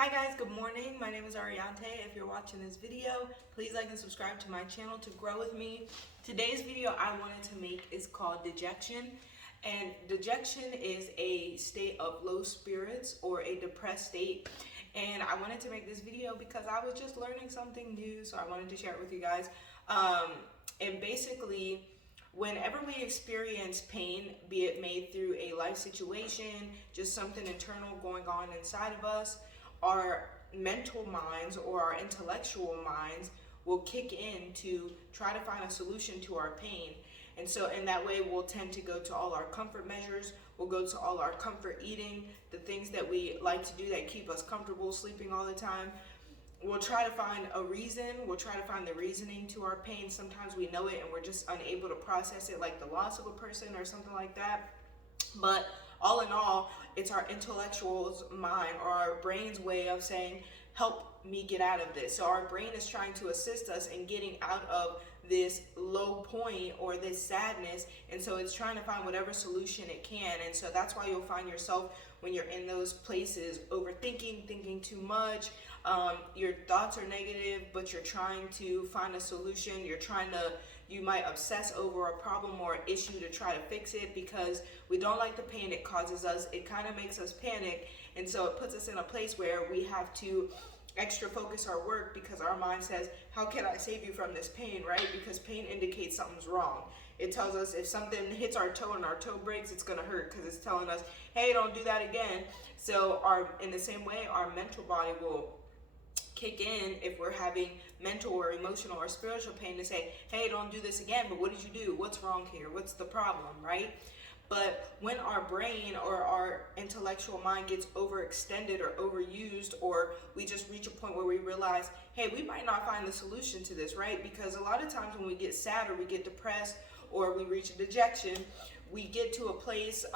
Hi guys, good morning. My name is Ariante. If you're watching this video, please like and subscribe to my channel to grow with me. Today's video I wanted to make is called Dejection. And dejection is a state of low spirits or a depressed state. And I wanted to make this video because I was just learning something new, so I wanted to share it with you guys. And basically, whenever we experience pain, be it made through a life situation, just something internal going on inside of us, our mental minds or our intellectual minds will kick in to try to find a solution to our pain. And so in that way, we'll tend to go to all our comfort measures. We'll go to all our comfort eating, the things that we like to do that keep us comfortable, sleeping all the time. We'll try to find a reason. We'll try to find the reasoning to our pain. Sometimes we know it and we're just unable to process it, like the loss of a person or something like that. But all in all, it's our intellectual's mind or our brain's way of saying, help me get out of this. So our brain is trying to assist us in getting out of this low point or this sadness. And so it's trying to find whatever solution it can. And so that's why you'll find yourself when you're in those places overthinking, thinking too much. Your thoughts are negative, but you're trying to find a solution. You might obsess over a problem or an issue to try to fix it because we don't like the pain it causes us. It kind of makes us panic. And so it puts us in a place where we have to extra focus our work because our mind says, how can I save you from this pain, right? Because pain indicates something's wrong. It tells us if something hits our toe and our toe breaks, it's going to hurt because it's telling us, hey, don't do that again. So in the same way, our mental body will kick in if we're having mental or emotional or spiritual pain to say, hey, don't do this again. But what did you do? What's wrong here? What's the problem, right? But when our brain or our intellectual mind gets overextended or overused, or we just reach a point where we realize, hey, we might not find the solution to this, right? Because a lot of times when we get sad or we get depressed or we reach a dejection, we get to a place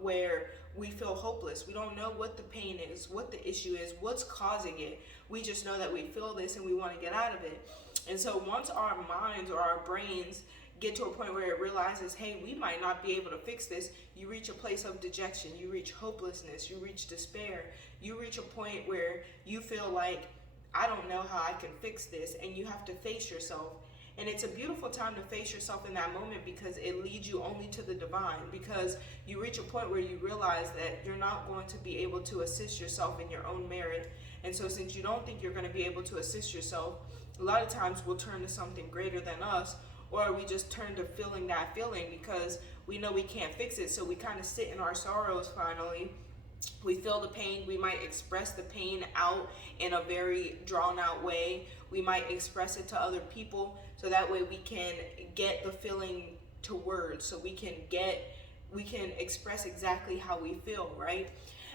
where we feel hopeless. We don't know what the pain is, what the issue is, what's causing it. We just know that we feel this and we want to get out of it. And so once our minds or our brains get to a point where it realizes, hey, we might not be able to fix this, you reach a place of dejection, you reach hopelessness, you reach despair, you reach a point where you feel like, I don't know how I can fix this, and you have to face yourself. And it's a beautiful time to face yourself in that moment because it leads you only to the divine, because you reach a point where you realize that you're not going to be able to assist yourself in your own merit. And so since you don't think you're going to be able to assist yourself, a lot of times we'll turn to something greater than us, or we just turn to feeling that feeling because we know we can't fix it. So we kind of sit in our sorrows finally. We feel the pain. We might express the pain out in a very drawn out way. We might express it to other people so that way we can get the feeling to words, so we can express exactly how we feel, right?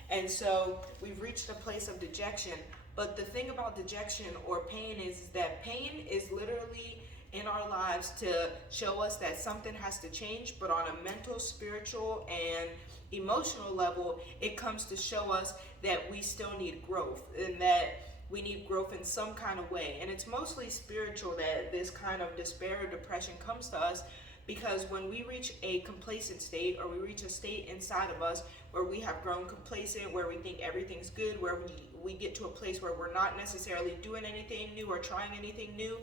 And so we've reached a place of dejection. But the thing about dejection or pain is that pain is literally in our lives to show us that something has to change, but on a mental, spiritual, and emotional level, it comes to show us that we still need growth and that we need growth in some kind of way. And it's mostly spiritual that this kind of despair or depression comes to us, because when we reach a complacent state, or we reach a state inside of us where we have grown complacent, where we think everything's good, where we get to a place where we're not necessarily doing anything new or trying anything new,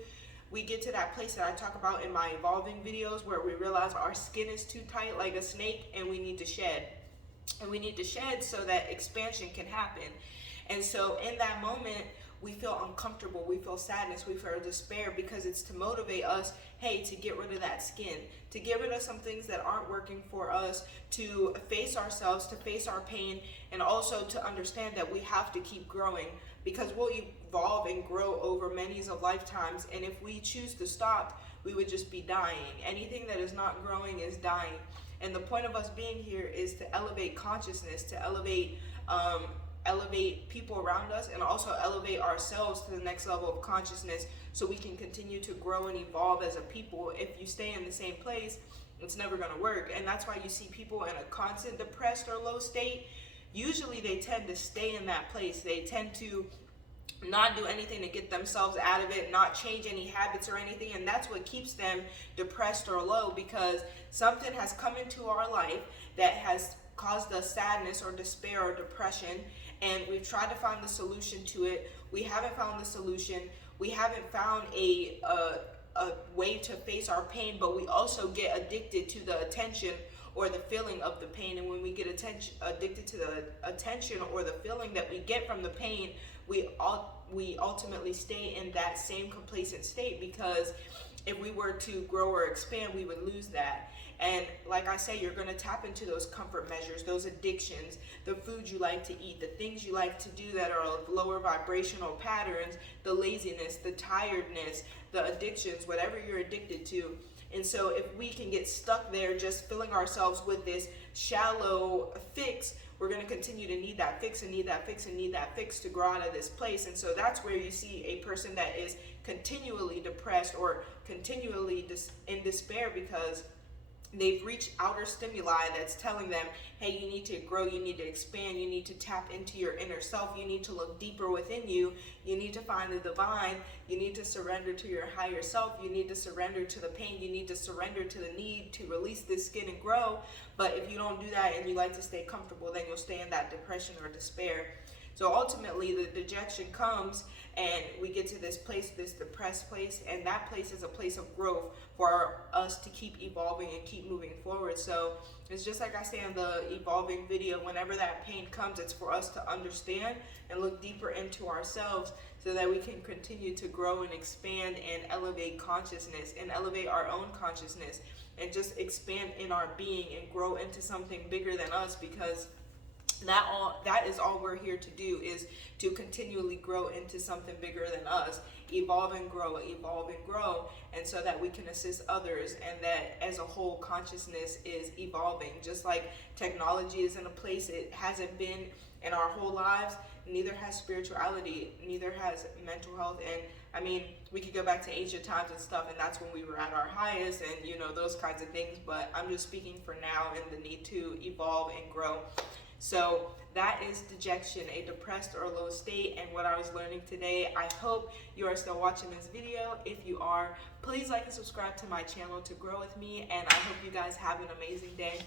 we get to that place that I talk about in my evolving videos where we realize our skin is too tight like a snake and we need to shed. And we need to shed so that expansion can happen. And so in that moment, we feel uncomfortable, we feel sadness, we feel despair, because it's to motivate us, hey, to get rid of that skin, to get rid of some things that aren't working for us, to face ourselves, to face our pain, and also to understand that we have to keep growing, because we'll evolve and grow over many of lifetimes. And if we choose to stop, we would just be dying. Anything that is not growing is dying. And the point of us being here is to elevate consciousness, to elevate people around us, and also elevate ourselves to the next level of consciousness so we can continue to grow and evolve as a people. If you stay in the same place, it's never going to work. And that's why you see people in a constant depressed or low state. Usually they tend to stay in that place. They tend to not do anything to get themselves out of it, not change any habits or anything. And that's what keeps them depressed or low, because something has come into our life that has caused us sadness or despair or depression. and we've tried to find the solution to it. We haven't found the solution. We haven't found a way to face our pain, but we also get addicted to the attention or the feeling of the pain. And when we get addicted to the attention or the feeling that we get from the pain, we ultimately stay in that same complacent state, because if we were to grow or expand, we would lose that. And like I say, you're going to tap into those comfort measures, those addictions, the food you like to eat, the things you like to do that are lower vibrational patterns, the laziness, the tiredness, the addictions, whatever you're addicted to. And so if we can get stuck there just filling ourselves with this shallow fix, we're going to continue to need that fix and need that fix and need that fix to grow out of this place. And so that's where you see a person that is continually depressed or continually in despair, because they've reached outer stimuli that's telling them, hey, you need to grow, you need to expand, you need to tap into your inner self, you need to look deeper within you, you need to find the divine, you need to surrender to your higher self, you need to surrender to the pain, you need to surrender to the need to release this skin and grow. But if you don't do that and you like to stay comfortable, then you'll stay in that depression or despair. So ultimately, the dejection comes and we get to this place, this depressed place, and that place is a place of growth for us to keep evolving and keep moving forward. So it's just like I say in the evolving video, whenever that pain comes, it's for us to understand and look deeper into ourselves so that we can continue to grow and expand and elevate consciousness and elevate our own consciousness and just expand in our being and grow into something bigger than us, because that is all we're here to do, is to continually grow into something bigger than us, evolve and grow, and so that we can assist others, and that as a whole consciousness is evolving. Just like technology is in a place it hasn't been in our whole lives, neither has spirituality, neither has mental health. And I mean, we could go back to ancient times and stuff, and that's when we were at our highest, and you know, those kinds of things. But I'm just speaking for now and the need to evolve and grow. So that is dejection, a depressed or low state, and what I was learning today. I hope you are still watching this video. If you are, please like and subscribe to my channel to grow with me, and I hope you guys have an amazing day.